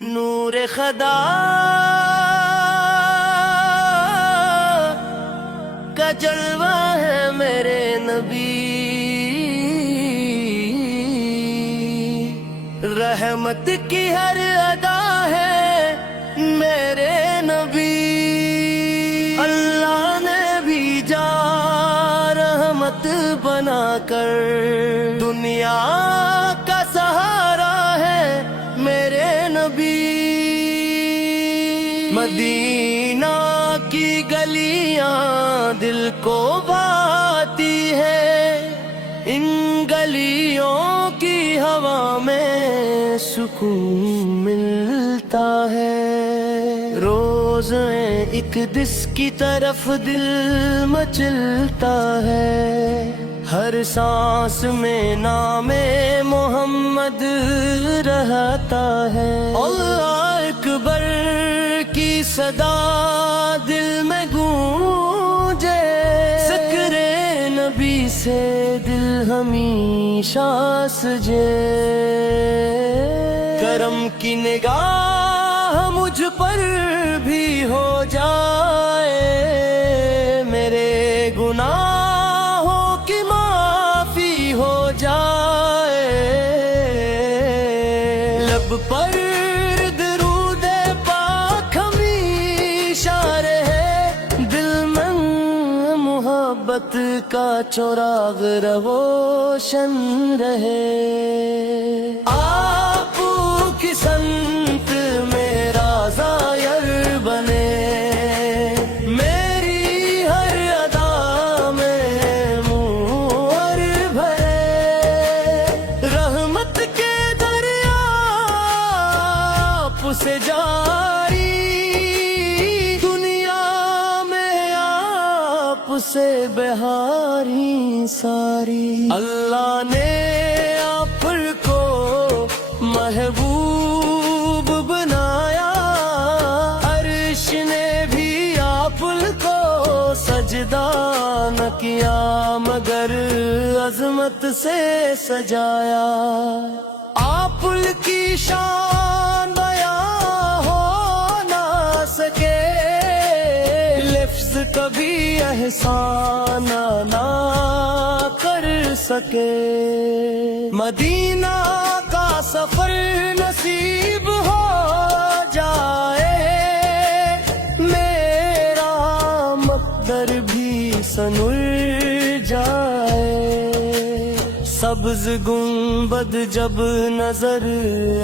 نور خدا کا جلوہ ہے میرے نبی، رحمت کی ہر ادا ہے میرے نبی، اللہ نے بھیجا رحمت بنا کر، دنیا کا سہارا ہے میرے نبی، مدینہ کی گلیاں دل کو بھاتی ہے، ان گلیوں کی ہوا میں سکون ملتا ہے، روز ایک دس کی طرف دل مچلتا ہے، ہر سانس میں نام محمد رہتا ہے، اللہ اکبر کی صدا دل میں گونجے، ذکر نبی سے دل ہمیشہ سجے، کرم کی نگاہ مجھ پر بھی ہو جائے، میرے گناہوں کی معافی ہو جائے، لب پر درود پاک ہمیشہ رہے، دل میں محبت کا چراغ روشن رہے، آپ کی سنت میرا زائر بنے، میری ہر ادا میں مہر بھرے، رحمت کے دریا آپ سے جاری، دنیا میں آپ سے بہاری ساری، اللہ نے آپ کو محبوب بنایا، عرش نے بھی آپ کو سجدہ نہ کیا، مگر عظمت سے سجایا، آپ کی شان بیان ہو نہ سکے، لفظ کبھی احسان نہ کر سکے، مدینہ کا سفر نصیب ہو جائے، میرا مقدر بھی سنور جائے، سبز گنبد جب نظر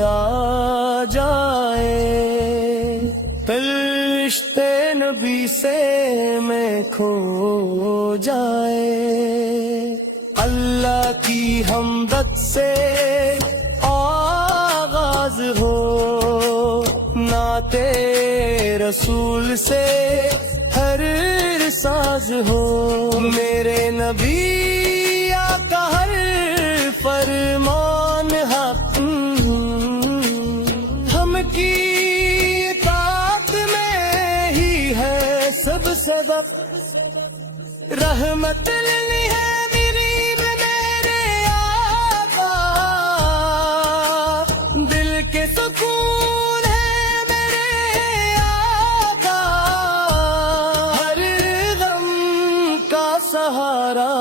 آ جائے، رشتے نبی سے میں کھو جائے، اللہ کی حمدت سے آغاز ہو، نعت رسول سے ہر ساز ہو، میرے نبی آقا ہر فرمان حق، ہم کی اطاعت میں ہی ہے سب سبب، رحمت لینی ہے میری میں میرے آقا، دل کے سکون ہے میرے آقا، ہر غم کا سہارا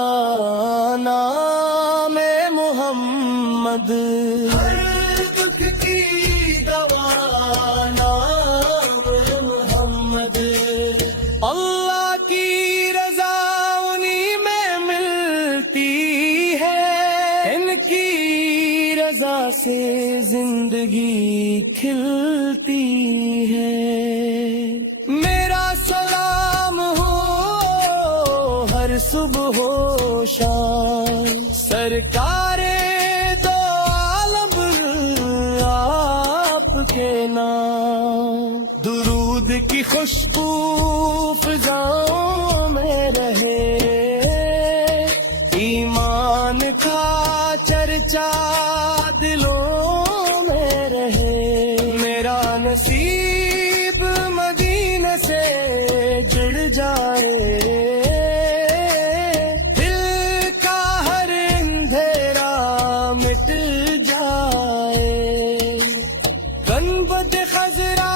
نام محمد، ہر دکھ کی دوا نام محمد، اللہ کی رضا انہی میں ملتی ہے، ان کی رضا سے زندگی کھلتی ہے، میرا سلام ہو ہر صبح و شام، سرکار دو عالم آپ کے نام، درود کی خوشبو فضاؤں میں رہے، ایمان کا چرچا دلوں میں رہے، میرا نصیب مدینہ سے جڑ جائے، دل کا ہر اندھیرا مٹ جائے، گنبد خضرا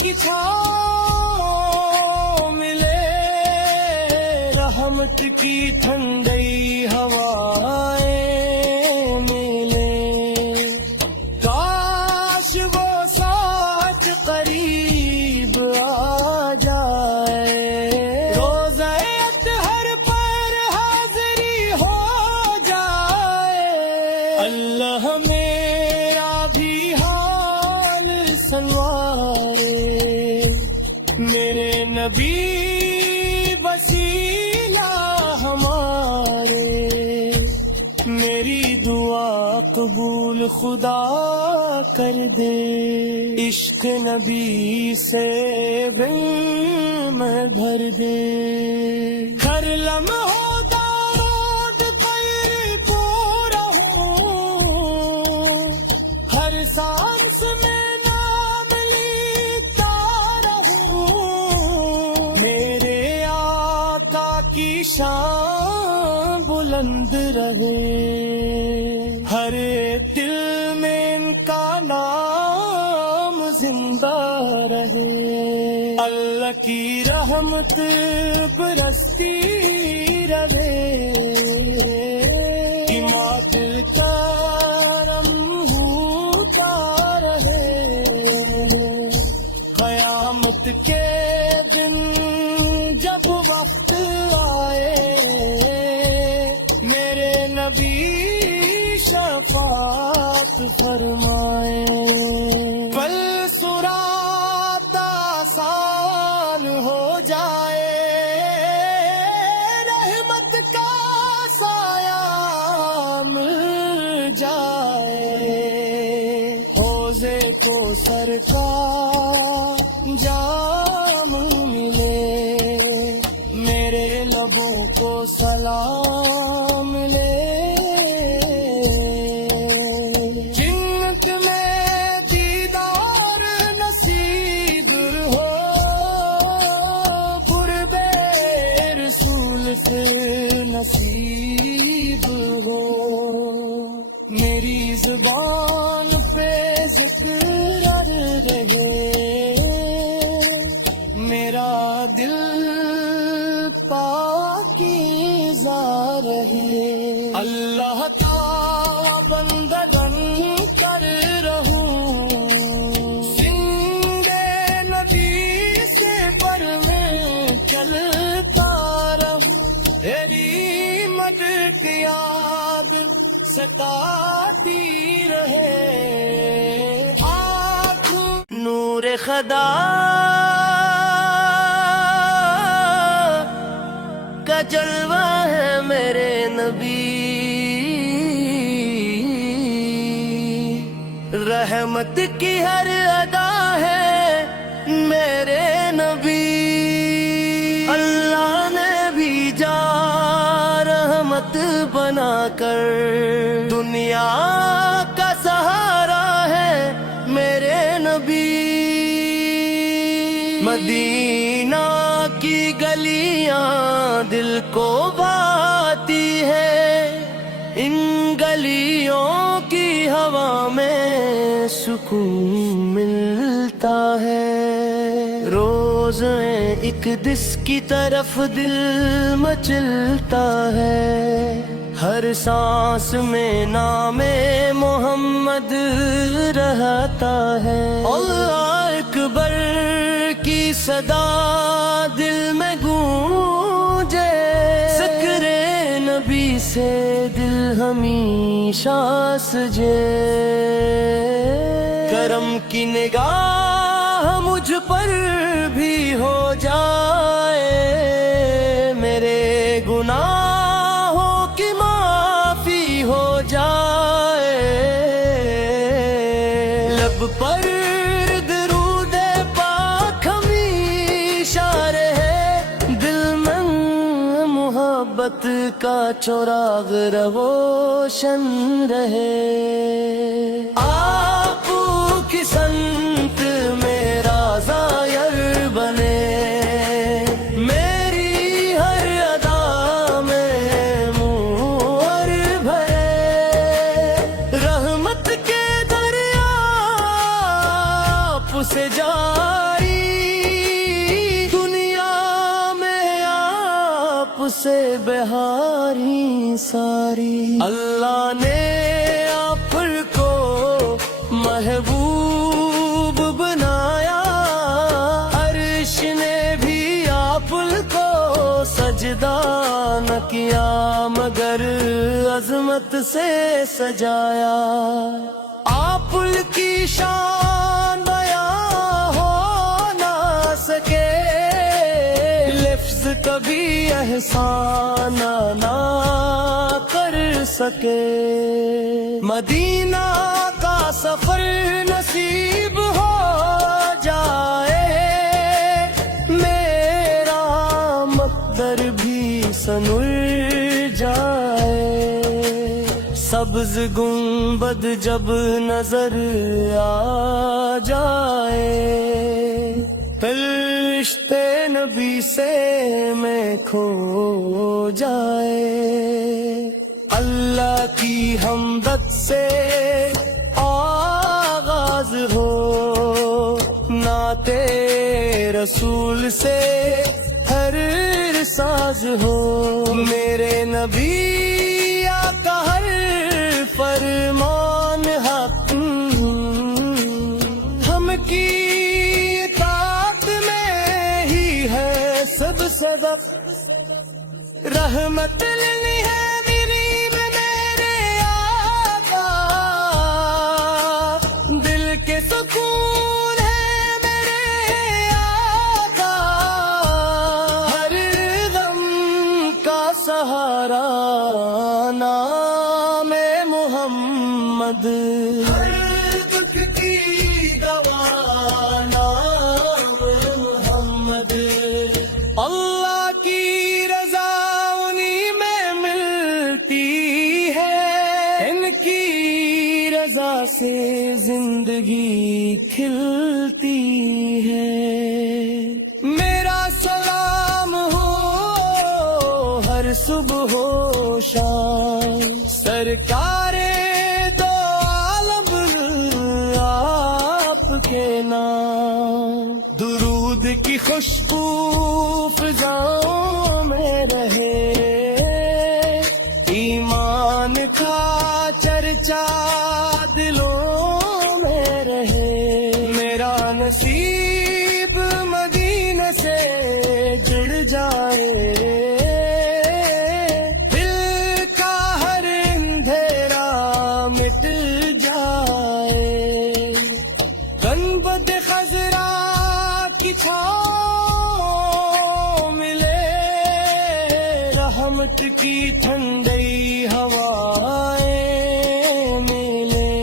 کی چھاؤں ملے، رحمت کی ٹھنڈی ہوائیں ملے، کاش وہ ساتھ قریب آ جائے، روزہ اطہر پر حاضری ہو جائے، اللہ میرا بھی حال سنوارے، میرے نبی وسیلہ ہمارے، میری دعا قبول خدا کر دے، عشق نبی سے دل میں بھر دے، ہر لمحہ دارود خیر کو رہوں، ہر سانس میں نام لیتا رہوں، میرے آقا کی شان بلند رہے، ہر دل میں ان کا نام زندہ رہے، اللہ کی رحمت برستی رہے، اماد کرم ہوتا رہے، قیامت کے دن جب وقت آئے، میرے نبی شفاعت فرمائے، پل صراط آسان ہو جائے، رحمت کا سایہ مل جائے، حوضے کو سر کا جام ملے، میرے لبوں کو سلام ملے، جنت میں دیدار نصیب ہو، قرب رسول سے نصیب ہو، میری زبان پہ ذکر رہے، میرا دل پاکیزہ رہے، اللہ کا بندگان کر رہوں، زندے نبی سے پر میں چلتا رہوں، تیری مد کی یاد ستاتی رہے، آنکھ نور خدا کا جلوہ ہے میرے نبی، رحمت کی ہر ادا ہے میرے نبی، اللہ نے بھیجا رحمت بنا کر، دنیا کا سہارا ہے میرے نبی، مدینہ کی گلیاں دل کو بھاتی ہے، ان گلیوں کی ہوا میں سکون ملتا ہے، روز ایک دس کی طرف دل مچلتا ہے، ہر سانس میں نام محمد رہتا ہے، اللہ اکبر کی صدا دل میں گونجے، ذکر نبی سے دل ہمیشہ سجے، کرم کی نگاہ مجھ پر بھی ہو جائے، میرے گناہوں کی معافی ہو جائے، لب پر درود پاک ہمیشہ رہے، دل میں محبت کا چراغ روشن رہے، آپ کی سنت میرا ظاہر بنے، میری ہر ادا میں مہر بھرے، رحمت کے دریا سے جاری، دنیا میں آپ سے بہاری ساری۔ اللہ نے آپ کو محبوب بنایا، عرش نے بھی آپ کو سجدہ نہ کیا، مگر عظمت سے سجایا۔ آپ کی شان بیان ہو نہ سکے، لفظ کبھی احسان نہ کر سکے۔ مدینہ کا سفر نصیب ہو جائے، میرا مقدر بھی سنور جائے۔ سبز گنبد جب نظر آ جائے، فرشتے نبی سے میں کھو جائے۔ اللہ کی حمدت سے آغاز ہو، نعت رسول سے ہر ساز ہو، میرے نبی کا ہر فرمان حق، ہم کی اطاعت میں ہی ہے سب سبق۔ رحمت لینی ہے میری میں میرے آقا، دل کے سکون ہے میرے آقا، ہر غم کا سہارا نام محمد، ہر دکھ کی دوا نام محمد۔ اللہ کی رضا انہی میں ملتی ہے، ان کی رضا سے زندگی کھلتی ہے۔ میرا سلام ہو ہر صبح و شام، سرکار دو عالم آپ کے نام، درود کی خوشبو فضاؤں میں رہے، ایمان کا چرچا دلوں میں رہے، میرا نصیب مدینہ سے جڑ جائے، دل کا ہر اندھیرا مٹ جائے، گنبد خضرا کی چھاؤں ملے، رحمت کی ٹھنڈی ہوائیں ملے،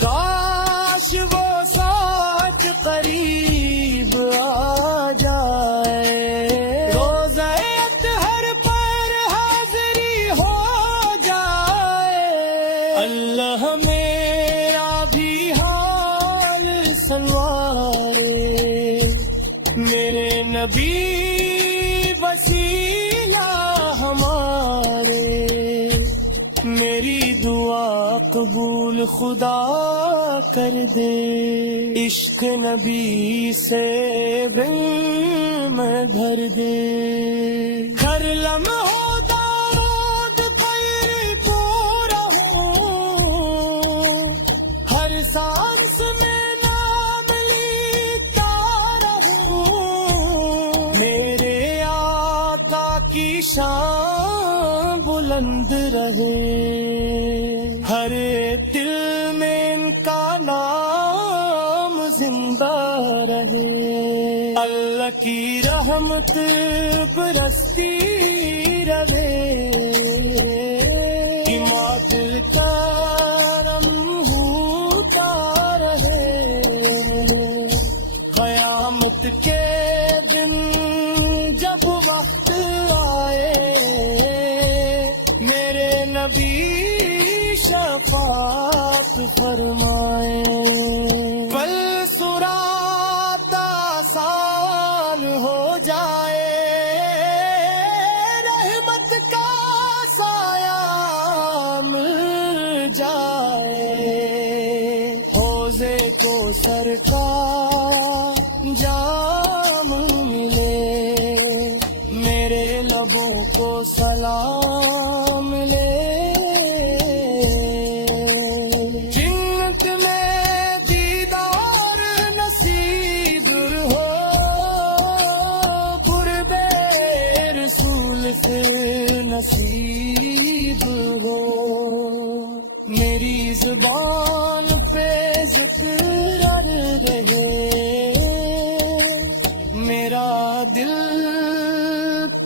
کاش وہ ساتھ قریب آ جائے، روزہ اطہر پر حاضری ہو جائے، اللہ میرا بھی حال سنوارے، میرے نبی وسیلہ ہمارے، میری دعا قبول خدا کر دے، عشق نبی سے دل میں بھر دے، ہر لمحہ دارود خیر کو رہوں، ہر سانس میں نام لیتا رہوں، میرے آقا کی شان بلند رہے، ہر دل میں ان کا نام زندہ رہے، اللہ کی رحمت برستی رہے، اماد کرم ہوتا رہے، قیامت کے دن جب وقت آئے، میرے نبی شفاعت فرمائے، پل سرات آسان ہو جائے، رحمت کا سایہ مل جائے، حوضے کو سر کا جام ملے، میرے لبوں کو سلام ملے، جنت میں دیدار نصیب ہو، قرب رسول سے نصیب ہو، میری زبان پہ ذکر رہے، میرا دل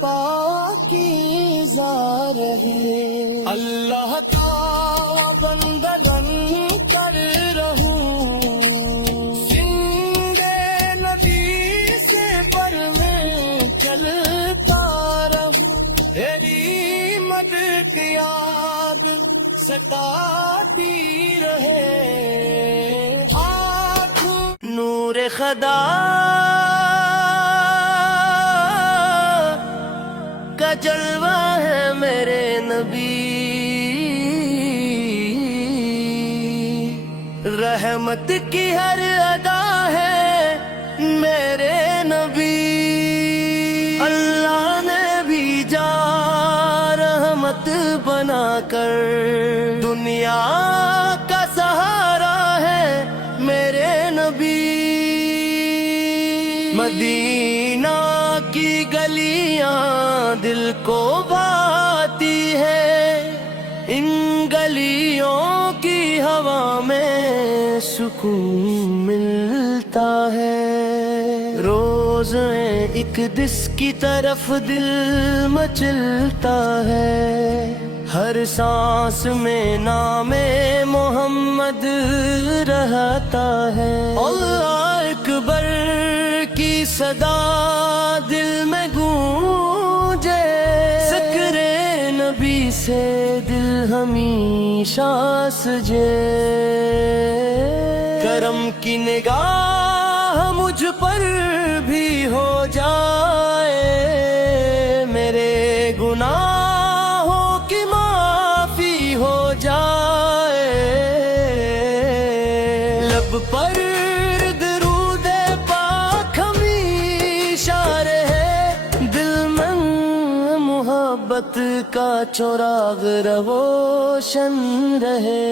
پاکیزہ رہے، اللہ کا بندہ بن کر رہوں، زندے نبی سے پر میں چلتا رہوں، تیری مد کی یاد ستاتی رہے، نور خدا کا جلوہ ہے میرے نبی، رحمت کی ہر ادا ہے میرے نبی، اللہ نے بھیجا رحمت بنا کر، دنیا کا سہارا ہے میرے نبی، مدینہ کی گلیاں دل کو بھاتی ہے، ان گلیوں کی ہوا میں سکون ملتا ہے، روز ایک دس کی طرف دل مچلتا ہے، ہر سانس میں نام محمد رہتا ہے، اللہ اکبر کی صدا دل میں گونجے، ذکر نبی سے دل ہمیشہ سجے، کرم کی نگاہ مجھ پر بھی ہو جائے، میرے گناہوں کی معافی ہو جائے، لب پر درود پاک ہمیشہ رہے، دل میں محبت کا چراغ روشن رہے،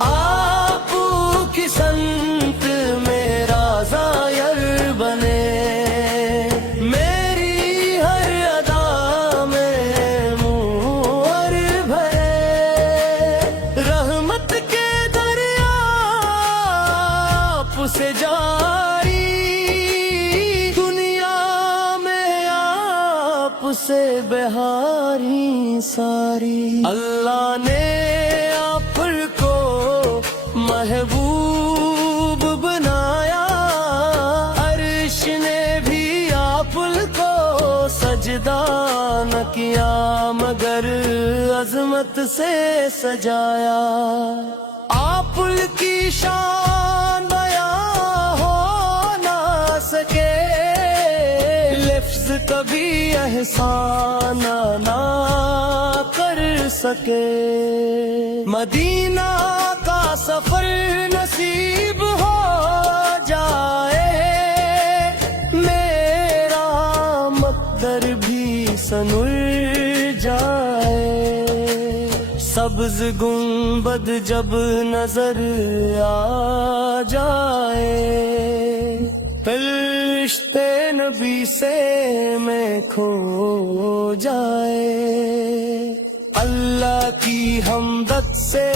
آپ کی سنت میرا ظاہر بنے، میری ہر ادا میں مہر بھرے، رحمت کے دریا آپ سے جاری، دنیا میں آپ سے بہاری ساری، اللہ نے آپ کو محبوب بنایا، عرش نے بھی آپ کو سجدہ نہ کیا، مگر عظمت سے سجایا، آپ کی شان بیان ہو نہ سکے، لفظ کبھی احسان نہ کر سکے، مدینہ کا سفر نصیب ہو جائے، میرا مقدر بھی سنور جائے، سبز گنبد جب نظر آ جائے، فرشتے نبی سے میں کھو جائے، اللہ کی حمدت سے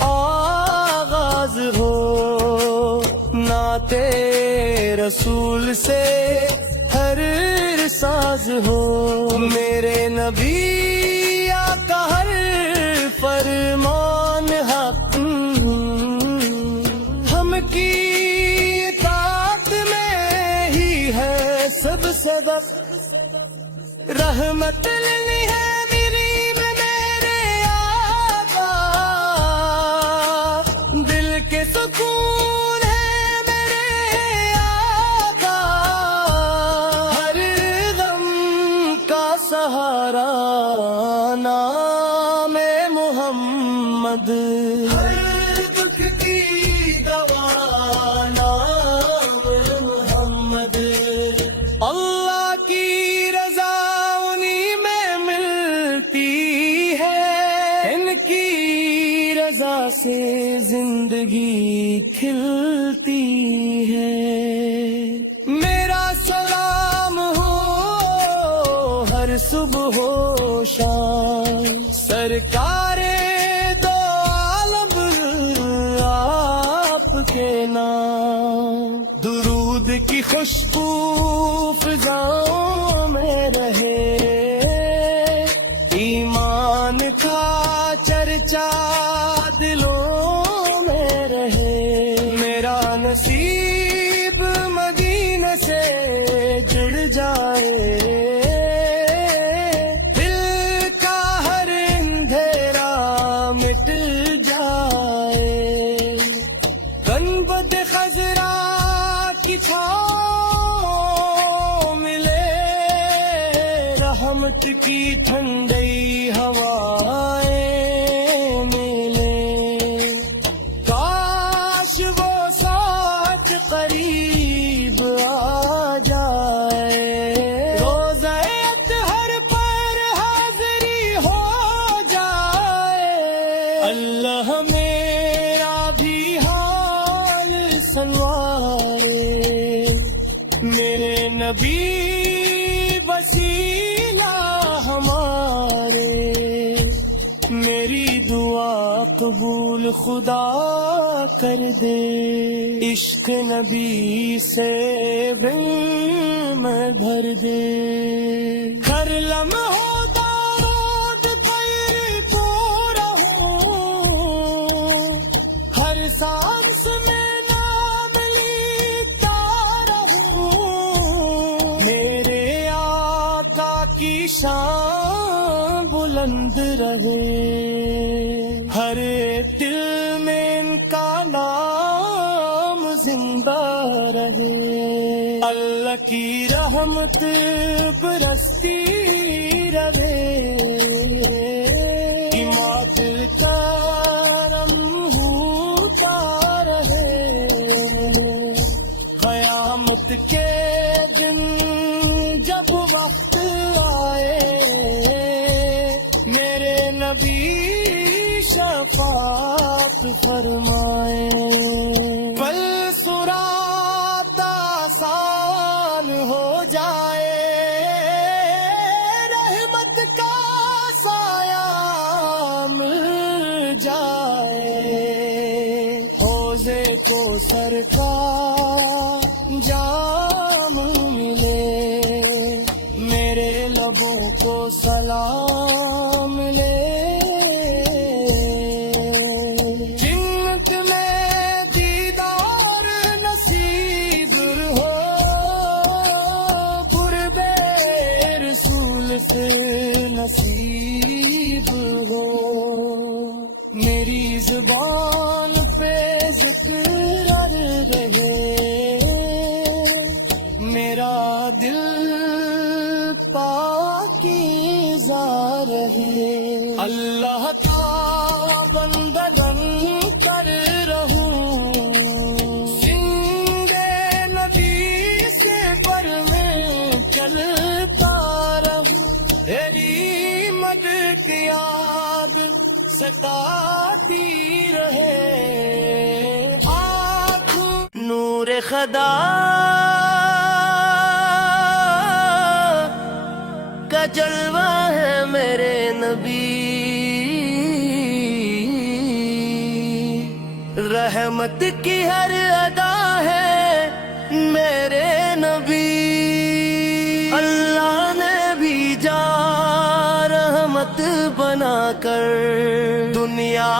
آغاز ہو، نعت رسول سے ہر ساز ہو، میرے نبی آقا ہر فرمان حق، ہم کی اطاعت میں ہی ہے سب سبق، رحمت لینی ہے میری میں میرے آقا، دل کے سکون ہے میرے آقا، ہر غم کا سہارا نام محمد، ہر دکھ کی دوا کھلتی ہے. میرا سلام ہو ہر صبح و شام سرکار دو عالم آپ کے نام. درود کی خوشبو فضاؤں میں رہے, ایمان کا چرچا دلوں میں رہے. میرا نصیب مدینہ سے جڑ جائے, دل کا ہر اندھیرا مٹ جائے. گنبد خضرا کی چھاؤں ملے, رحمت کی ٹھنڈی ہوائیں ملے. کاش وہ ساتھ قریب آ جائے, روزہ اطہر پر حاضری ہو جائے. اللہ میرا بھی حال سنوارے, میرے نبی وسیلہ ہمارے. میری دعا قبول خدا کر دے, عشق نبی سے دل میں بھر دے. ہر لمحہ دارود پر پورا ہوں, ہر سانس میں نام لیتا رہوں. میرے آقا کی شان بلند رہے, ہر دل میں ان کا نام زندہ رہے. اللہ کی رحمت برستی رہے, اماد کرم ہوتا رہے. قیامت کے دن جب وقت آئے, میرے نبی شفاعت فرمائے. پل صراط آسان ہو جائے, رحمت کا سایہ مل جائے. حوضے کو سر کا جام ملے, میرے لبوں کو سلام لے. جنت میں دیدار نصیب ہو, قرب رسول سے نصیب ہو. میری زبان پہ ذکر رہے, میرا دل پاکیزہ رہے. اللہ کا بندہ بن کر رہوں, زندے نبی سے پر میں چلتا رہوں. تیری مد کی یاد ستاتی رہے, آنکھ نور خدا کا جلوہ ہے میرے نبی. رحمت کی ہر ادا ہے میرے نبی. اللہ نے بھیجا رحمت بنا کر, دنیا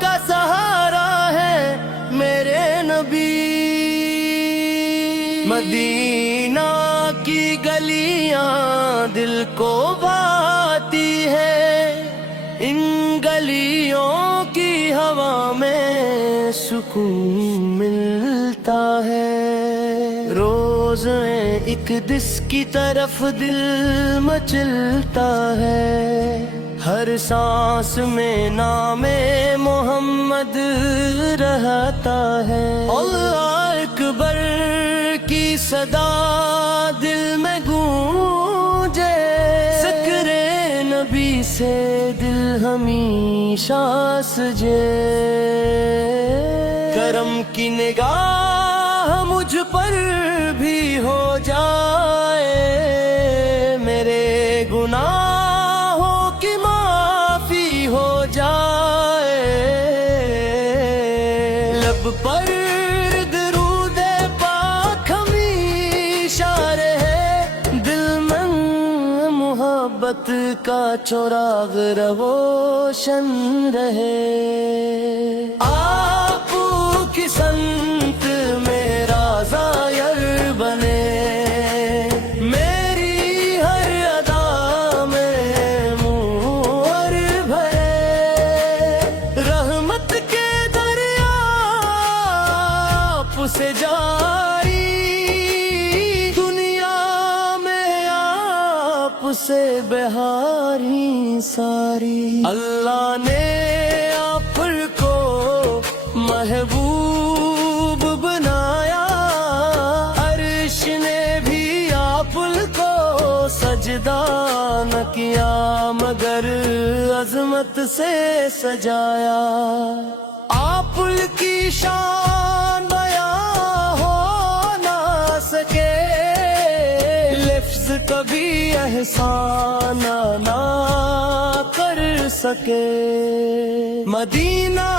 کا سہارا ہے میرے نبی. مدینہ کی گلیاں دل کو بھاتی ہے, ان گلیوں کی ہوا میں سکون ملتا ہے. روز ایک دس کی طرف دل مچلتا ہے, ہر سانس میں نام محمد رہتا ہے. اللہ اکبر کی صدا دل میں گونجے, ذکر نبی سے دل ہمیشہ سجے. کرم کی نگاہ مجھ پر بھی ہو جائے، میرے گناہوں کی معافی ہو جائے، لب پر درود پاک ہمیشہ رہے، دل میں محبت کا چراغ روشن رہے، آپ کی سنت میرا زائر بنے، میری ہر ادا میں مہر بھرے، رحمت کے دریا آپ سے جاری، دنیا میں آپ سے بہاری ساری، اللہ نے آپ کو محبوب بنایا، عرش نے بھی آپ کو سجدہ نہ کیا، مگر عظمت سے سجایا، آپ کی شان بیان ہو نہ سکے، لفظ کبھی احسان نہ کر سکے، مدینہ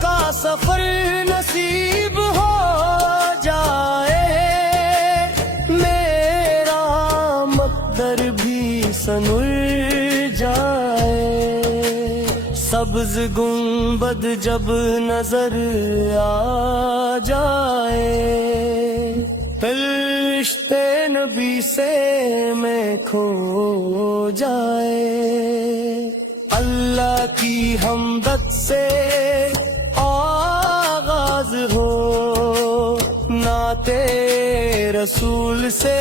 کا سفر نصیب ہو جائے، میرا مقدر بھی سنور جائے، سبز گنبد جب نظر آ جائے، رشتے نبی سے میں کھو جائے، اللہ کی حمد سے آغاز ہو، نعت رسول سے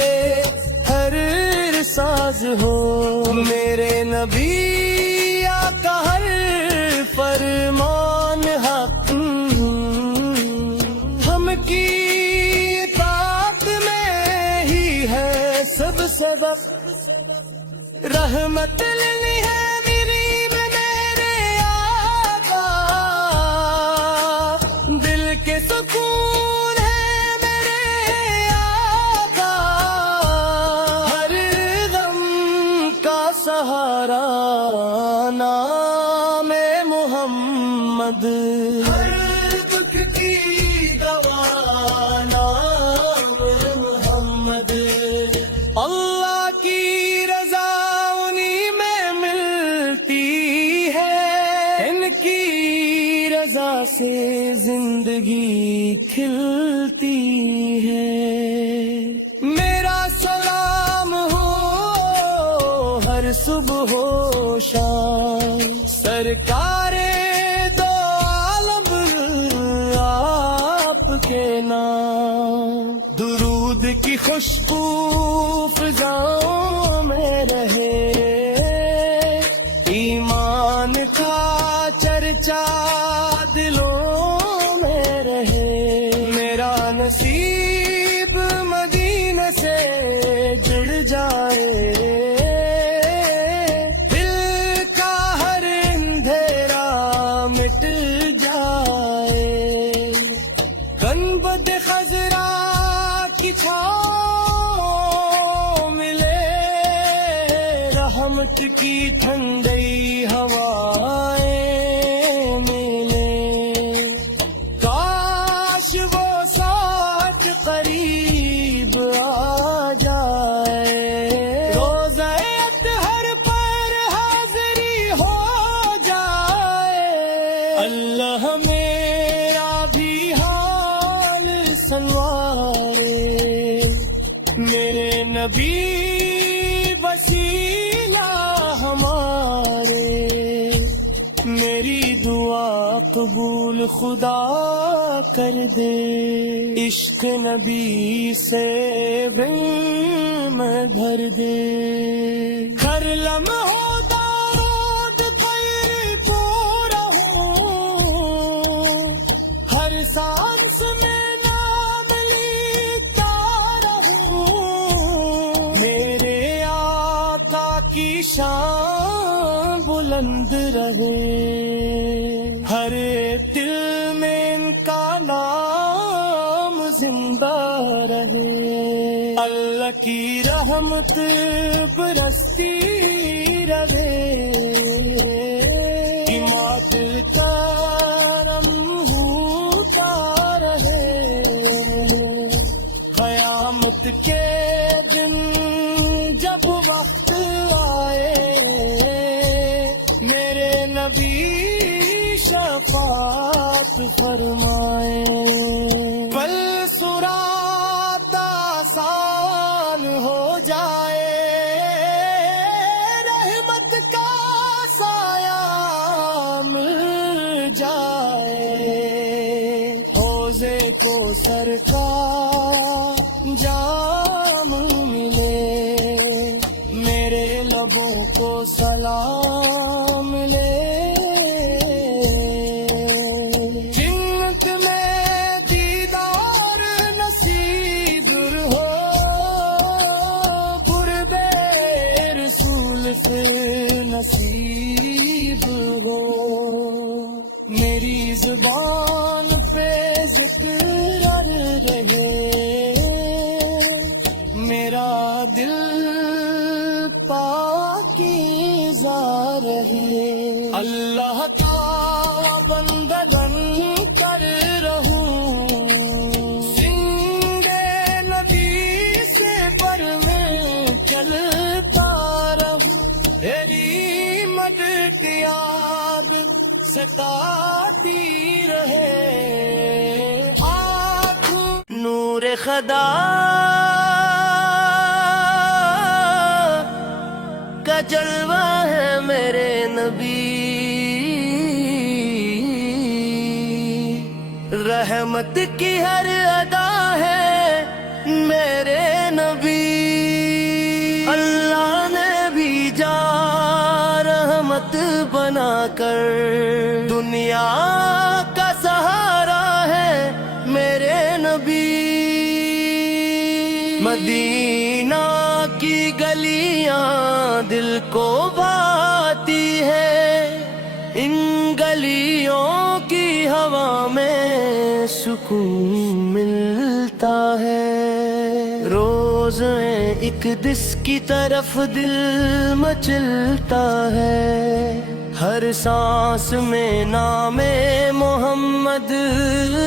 ہر ساز ہو، میرے نبی آقا ہر فرمان حق، ہم کی اطاعت میں ہی ہے سب سبق، رحمت لینی ہے میری میں میرے آقا، دل کے سکون ہے میرے آقا، ہر غم کا سہارا نام محمد، ہر دکھ کی دوا نام محمد، اللہ کی رضا انہی میں ملتی ہے، ان کی رضا سے زندگی کھلتی ہے، میرا سلام ہو ہر صبح و شام، سرکار دو عالم آپ کے نام، درود کی خوشبو فضاؤں میں رہے، ایمان کا چرچا دلوں میں رہے، میرا نصیب مدینہ سے جڑ جائے، دل کا ہر اندھیرا مٹ جائے، گنبد خضرا کی چھاؤں ملے، رحمت کی ٹھنڈی ہوائیں ملے، کاش وہ ساتھ قریب آ جائے، روزہ اطہر پر حاضری ہو جائے، اللہ میرا بھی حال سنوارے، میرے نبی وسیلہ ہمارے، میری دعا قبول خدا کر دے، عشق نبی سے دل میں بھر دے، ہر لمحہ دارود پر پورا ہوں، ہر سانس میں نام لیتا رہوں، میرے آقا کی شان بلند رہے، ہر دل میں ان کا نام زندہ رہے، اللہ کی رحمت برستی رہے، عماد کرم ہوتا رہے، قیامت کے دن جب وقت آئے، میرے نبی شفاعت فرمائے، پل صراط آسان ہو جائے، رحمت کا سایہ مل جائے، حوضے کو سر کا جام ملے، میرے لبوں کو سلام ملے، جنت میں دیدار نصیب ہو، قرب رسول پھر نصیب ہو، میری زبان پہ ذکر رہے، میرا دل پاکیزہ رہے، اللہ کا بندگان کر رہوں، زندے نبی سے پر میں چلتا رہوں، تیری مدد کی یاد ستاتی رہے، نور خدا کا جلوہ ہے میرے نبی، رحمت کی ہر ادا ہے میرے نبی، اللہ نے بھیجا رحمت بنا کر، دنیا کا سہارا ہے میرے نبی، مدینہ کی گلیاں دل کو بھاتی ہے، ان گلیوں کی ہوا میں سکون ملتا ہے، روز ایک دس کی طرف دل مچلتا ہے، ہر سانس میں نام محمد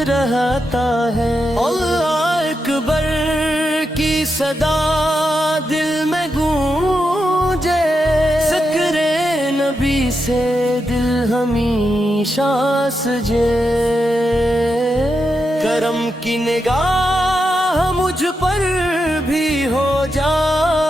رہتا ہے، اللہ اکبر کی صدا دل میں گونجے، ذکر نبی سے دل ہمیشہ سجے، کرم کی نگاہ مجھ پر بھی ہو جائے،